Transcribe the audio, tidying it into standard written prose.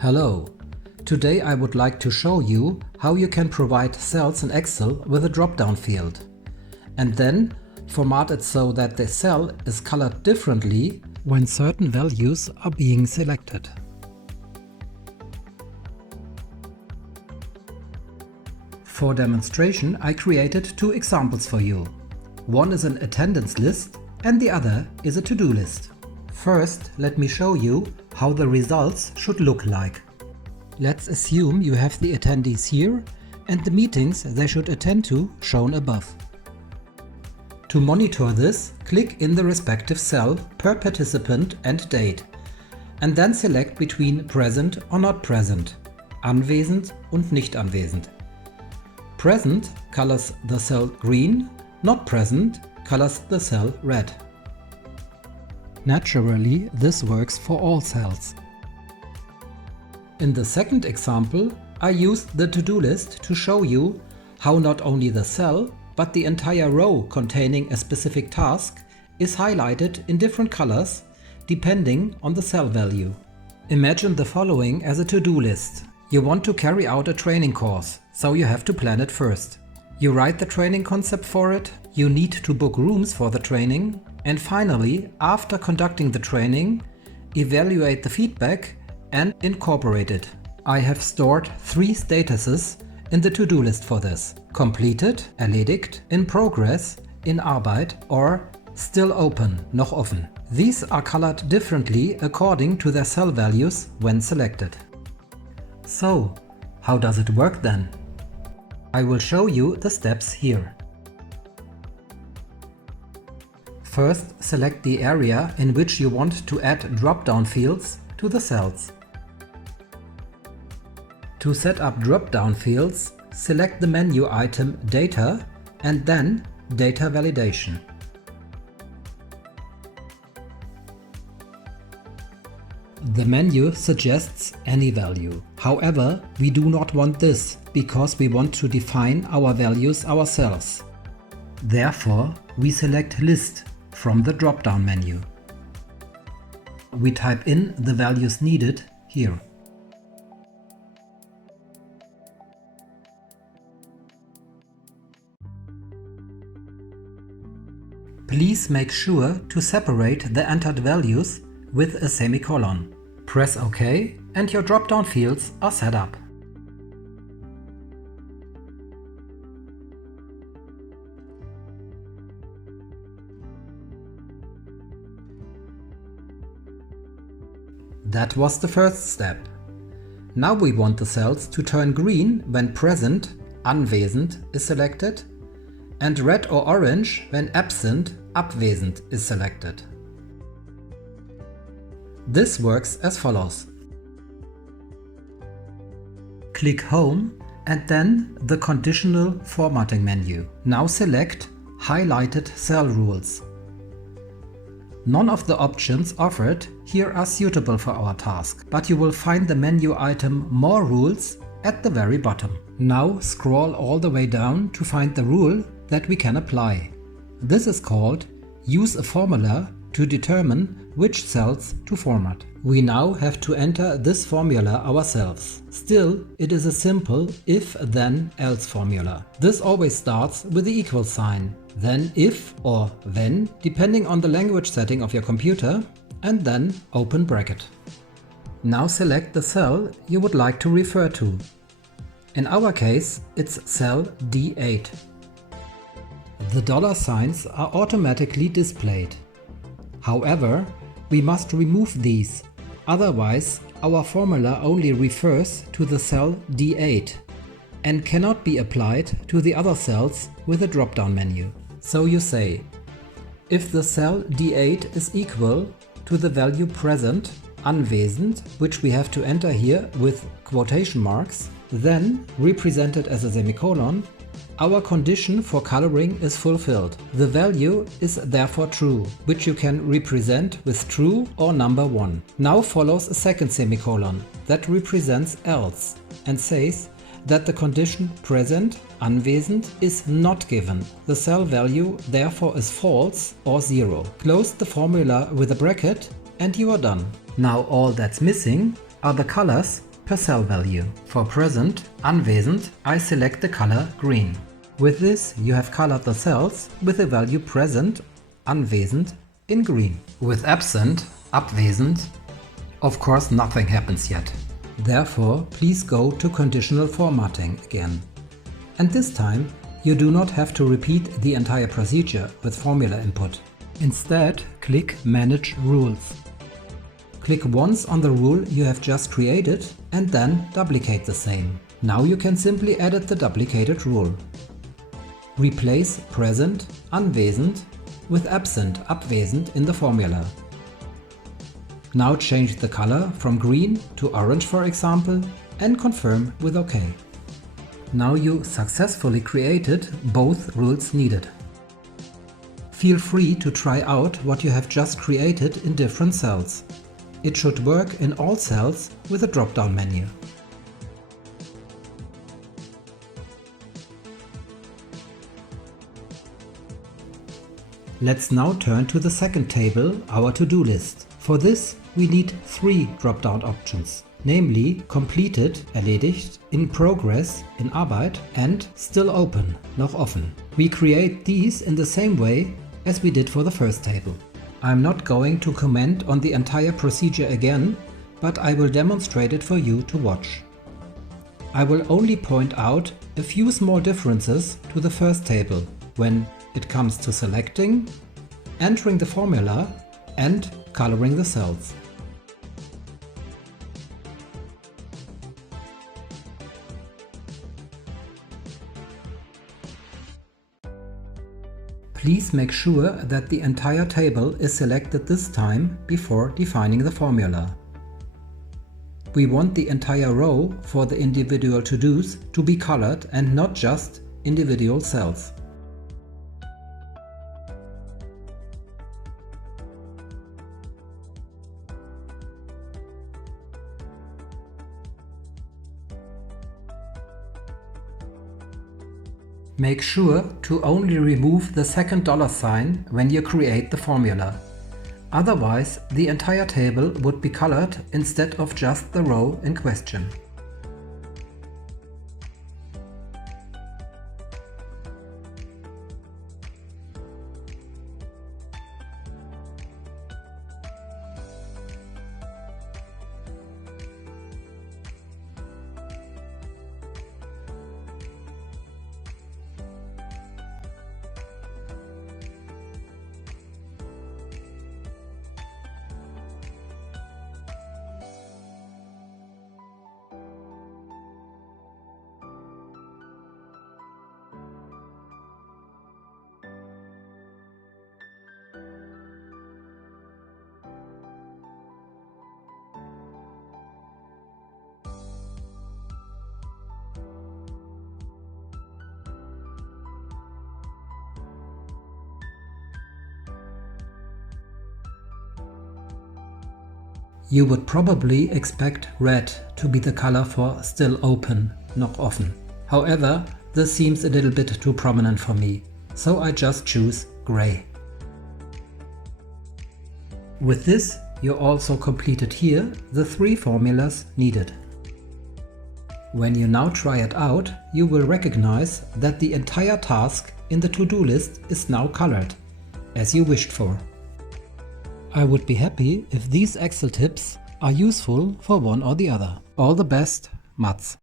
Hello! Today I would like to show you how you can provide cells in Excel with a drop-down field and then format it so that the cell is colored differently when certain values are being selected. For demonstration, I created two examples for you. One is an attendance list and the other is a to-do list. First, let me show you how the results should look like. Let's assume you have the attendees here and the meetings they should attend to shown above. To monitor this, click in the respective cell per participant and date and then select between present or not present, anwesend und nicht anwesend. Present colors the cell green, not present colors the cell red. Naturally, this works for all cells. In the second example, I used the to-do list to show you how not only the cell, but the entire row containing a specific task is highlighted in different colors depending on the cell value. Imagine the following as a to-do list. You want to carry out a training course, so you have to plan it first. You write the training concept for it, you need to book rooms for the training, and finally, after conducting the training, evaluate the feedback and incorporate it. I have stored 3 statuses in the to-do list for this: completed, erledigt, in progress, in Arbeit, or still open, noch offen. These are colored differently according to their cell values when selected. So, how does it work then? I will show you the steps here. First, select the area in which you want to add drop-down fields to the cells. To set up drop-down fields, select the menu item Data and then Data Validation. The menu suggests any value. However, we do not want this because we want to define our values ourselves. Therefore, we select List from the drop-down menu. We type in the values needed here. Please make sure to separate the entered values with a semicolon. Press OK and your drop-down fields are set up. That was the first step. Now we want the cells to turn green when present, anwesend, is selected, and red or orange when absent, abwesend, is selected. This works as follows. Click Home and then the Conditional Formating menu. Now select Highlighted Cell Rules. None of the options offered here are suitable for our task, but you will find the menu item More Rules at the very bottom. Now scroll all the way down to find the rule that we can apply. This is called Use a formula to determine which cells to format. We now have to enter this formula ourselves. Still, it is a simple if-then-else formula. This always starts with the equal sign, then if or when, depending on the language setting of your computer, and then open bracket. Now select the cell you would like to refer to. In our case, it's cell D8. The dollar signs are automatically displayed. However, we must remove these, otherwise our formula only refers to the cell D8 and cannot be applied to the other cells with a drop-down menu. So you say, if the cell D8 is equal to the value present, anwesend, which we have to enter here with quotation marks, then represented as a semicolon, our condition for coloring is fulfilled. The value is therefore true, which you can represent with true or number 1. Now follows a second semicolon that represents else and says that the condition present, anwesend, is not given. The cell value therefore is false or 0. Close the formula with a bracket and you are done. Now all that's missing are the colors per cell value. For present, anwesend, I select the color green. With this, you have colored the cells with the value present, anwesend, in green. With absent, abwesend, of course nothing happens yet. Therefore, please go to Conditional Formatting again. And this time, you do not have to repeat the entire procedure with formula input. Instead, click Manage Rules. Click once on the rule you have just created and then duplicate the same. Now you can simply edit the duplicated rule. Replace present, anwesend with absent, abwesend in the formula. Now change the color from green to orange, for example, and confirm with OK. Now you successfully created both rules needed. Feel free to try out what you have just created in different cells. It should work in all cells with a drop-down menu. Let's now turn to the second table, our to-do list. For this, we need 3 drop-down options, namely completed, erledigt, in progress, in Arbeit, and still open, noch offen. We create these in the same way as we did for the first table. I'm not going to comment on the entire procedure again, but I will demonstrate it for you to watch. I will only point out a few small differences to the first table when it comes to selecting, entering the formula, and coloring the cells. Please make sure that the entire table is selected this time before defining the formula. We want the entire row for the individual to-dos to be colored and not just individual cells. Make sure to only remove the second $sign when you create the formula. Otherwise, the entire table would be colored instead of just the row in question. You would probably expect red to be the color for still open, noch offen. However, this seems a little bit too prominent for me, so I just choose gray. With this, you also completed here the 3 formulas needed. When you now try it out, you will recognize that the entire task in the to-do list is now colored, as you wished for. I would be happy if these Excel tips are useful for one or the other. All the best, Matz.